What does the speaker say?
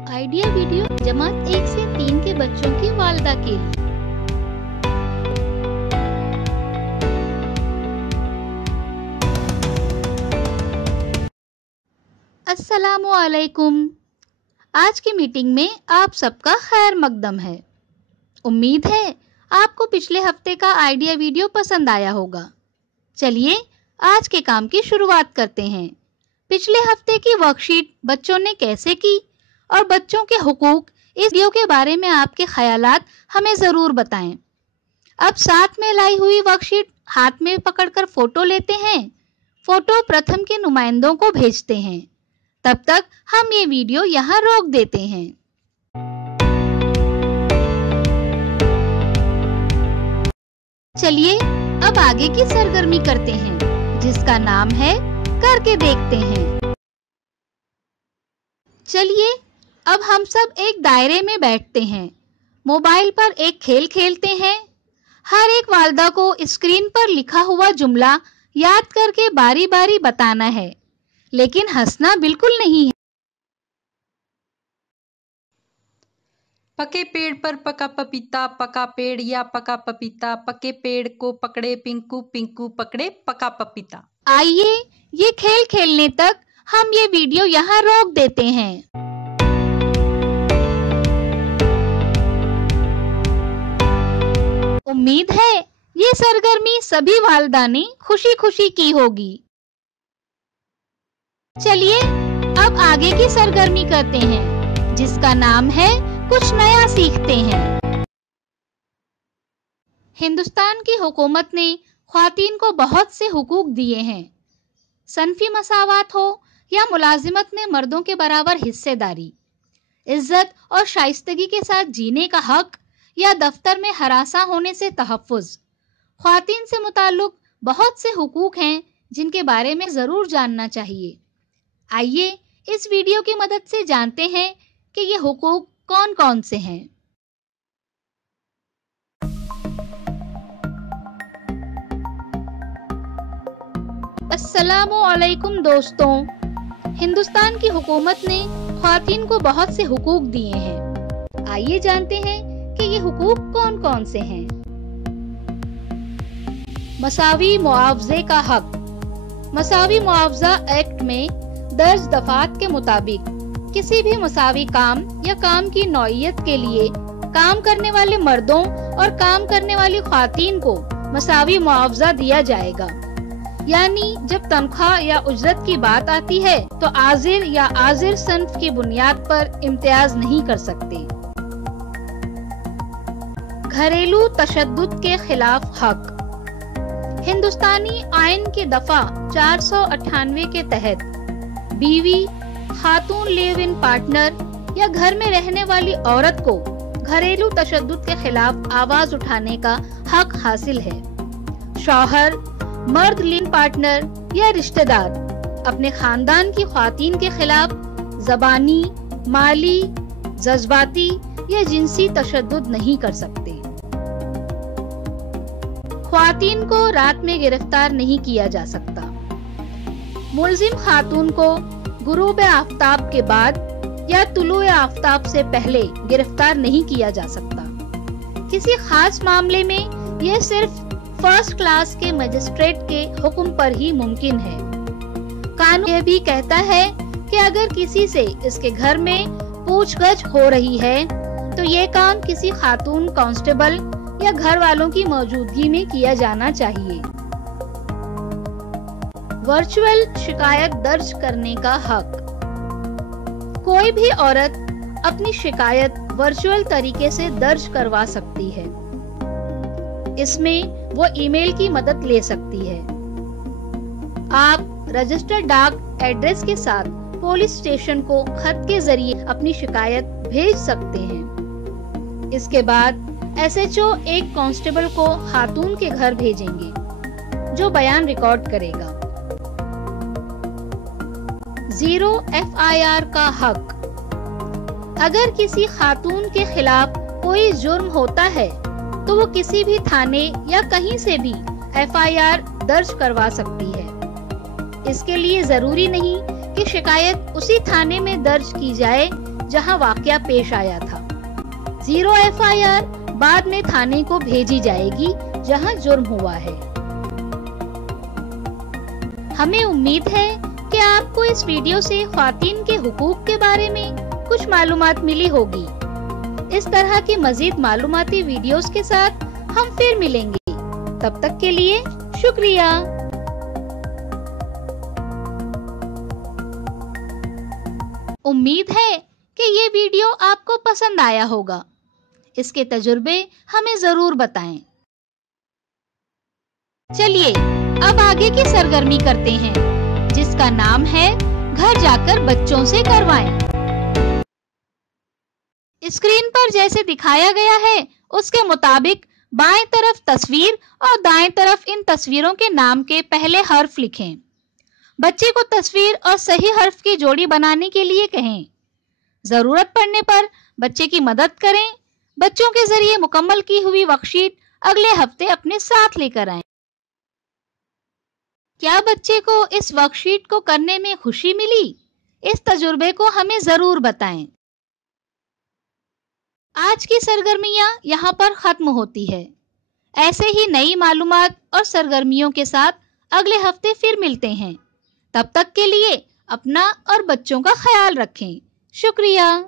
Idea video जमात 1 से 3 के बच्चों की वालिदा के लिए। अस्सलामु अलैकुम। आज की मीटिंग में आप सबका खैर मकदम है। उम्मीद है आपको पिछले हफ्ते का आइडिया वीडियो पसंद आया होगा। चलिए आज के काम की शुरुआत करते हैं। पिछले हफ्ते की वर्कशीट बच्चों ने कैसे की और बच्चों के हुकूक इस वीडियो के बारे में आपके ख्यालात हमें ज़रूर बताएं। अब साथ में लाई हुई वर्कशीट हाथ में पकड़कर फ़ोटो लेते हैं। फ़ोटो प्रथम के नुमाइंदों को भेजते हैं। तब तक हम ये वीडियो यहाँ रोक देते हैं। चलिए अब आगे की सरगर्मी करते हैं, जिसका नाम है करके देखते हैं। चलिए अब हम सब एक दायरे में बैठते हैं, मोबाइल पर एक खेल खेलते हैं। हर एक वालिदा को स्क्रीन पर लिखा हुआ जुमला याद करके बारी बारी बताना है, लेकिन हंसना बिल्कुल नहीं है। पके पेड़ पर पका पपीता, पका पेड़ या पका पपीता, पके पेड़ को पकड़े पिंकू, पिंकू पकड़े पका पपीता। आइए ये खेल खेलने तक हम ये वीडियो यहाँ रोक देते हैं। उम्मीद है ये सरगर्मी सभी वालिदा ने खुशी खुशी की होगी। चलिए अब आगे की सरगर्मी करते हैं, जिसका नाम है कुछ नया सीखते हैं। हिंदुस्तान की हुकूमत ने ख्वातीन को बहुत से हुकूक दिए हैं। सनफी मसावात हो या मुलाजिमत में मर्दों के बराबर हिस्सेदारी, इज्जत और शाइस्तगी के साथ जीने का हक या दफ्तर में हरासा होने से तहफ़्फ़ुज़, ख्वातीन से मुताल्लुक बहुत से हुकूक हैं जिनके बारे में ज़रूर जानना चाहिए। आइए इस वीडियो की मदद से जानते हैं कि ये हुकूक कौन कौन से हैं। अस्सलामु अलैकुम दोस्तों, हिंदुस्तान की हुकूमत ने ख्वातीन को बहुत से हुकूक दिए हैं। आइए जानते हैं कि ये हुकूक कौन कौन से हैं। मसावी मुआवजे का हक। मसावी मुआवजा एक्ट में दर्ज दफात के मुताबिक किसी भी मसावी काम या काम की नौइयत के लिए काम करने वाले मर्दों और काम करने वाली ख्वातीन को मसावी मुआवजा दिया जाएगा। यानी जब तनख्वाह या उजरत की बात आती है तो आजिर या आजिर सन्फ की बुनियाद पर इम्तियाज नहीं कर सकते। घरेलू तशद्दुद के खिलाफ हक। हिंदुस्तानी आइन की दफा 498 के तहत बीवी, खातून लिव इन पार्टनर या घर में रहने वाली औरत को घरेलू तशद्दुद के खिलाफ आवाज उठाने का हक हासिल है। शौहर, मर्द लिव इन पार्टनर या रिश्तेदार अपने खानदान की ख्वातीन के खिलाफ ज़बानी, माली, जज्बाती या जिनसी तशद्दुद नहीं कर सकते। ख्वातीन को रात में गिरफ्तार नहीं किया जा सकता। मुल्जिम खातून को गुरूब आफ्ताब के बाद या तुलुए आफ्ताब से पहले गिरफ्तार नहीं किया जा सकता। किसी खास मामले में यह सिर्फ फर्स्ट क्लास के मजिस्ट्रेट के हुक्म पर ही मुमकिन है। कानून यह भी कहता है कि अगर किसी से इसके घर में पूछगछ हो रही है तो ये काम किसी खातून कांस्टेबल या घर वालों की मौजूदगी में किया जाना चाहिए। वर्चुअल शिकायत दर्ज करने का हक। कोई भी औरत अपनी शिकायत वर्चुअल तरीके से दर्ज करवा सकती है। इसमें वो ईमेल की मदद ले सकती है। आप रजिस्टर्ड डाक एड्रेस के साथ पुलिस स्टेशन को खत के जरिए अपनी शिकायत भेज सकते हैं। इसके बाद SHO एक कांस्टेबल को खातून के घर भेजेंगे, जो बयान रिकॉर्ड करेगा। 0 FIR का हक। अगर किसी खातून के खिलाफ कोई जुर्म होता है तो वो किसी भी थाने या कहीं से भी FIR दर्ज करवा सकती है। इसके लिए जरूरी नहीं कि शिकायत उसी थाने में दर्ज की जाए जहां वाकया पेश आया था। 0 FIR बाद में थाने को भेजी जाएगी जहां जुर्म हुआ है। हमें उम्मीद है कि आपको इस वीडियो से ख्वातीन के हुकूक के बारे में कुछ मालूमात मिली होगी। इस तरह की मजीद मालूमाती वीडियोस के साथ हम फिर मिलेंगे। तब तक के लिए शुक्रिया। उम्मीद है कि ये वीडियो आपको पसंद आया होगा। इसके तजुर्बे हमें जरूर बताएं। चलिए अब आगे की सरगर्मी करते हैं, जिसका नाम है घर जाकर बच्चों से करवाएं। स्क्रीन पर जैसे दिखाया गया है उसके मुताबिक बाएं तरफ तस्वीर और दाएं तरफ इन तस्वीरों के नाम के पहले हर्फ लिखें। बच्चे को तस्वीर और सही हर्फ की जोड़ी बनाने के लिए कहें। जरूरत पड़ने पर बच्चे की मदद करें। बच्चों के जरिए मुकम्मल की हुई वर्कशीट अगले हफ्ते अपने साथ लेकर आएं। क्या बच्चे को इस वर्कशीट को करने में खुशी मिली? इस तजुर्बे को हमें जरूर बताएं। आज की सरगर्मियां यहाँ पर खत्म होती है। ऐसे ही नई मालूमात और सरगर्मियों के साथ अगले हफ्ते फिर मिलते हैं। तब तक के लिए अपना और बच्चों का ख्याल रखें। शुक्रिया।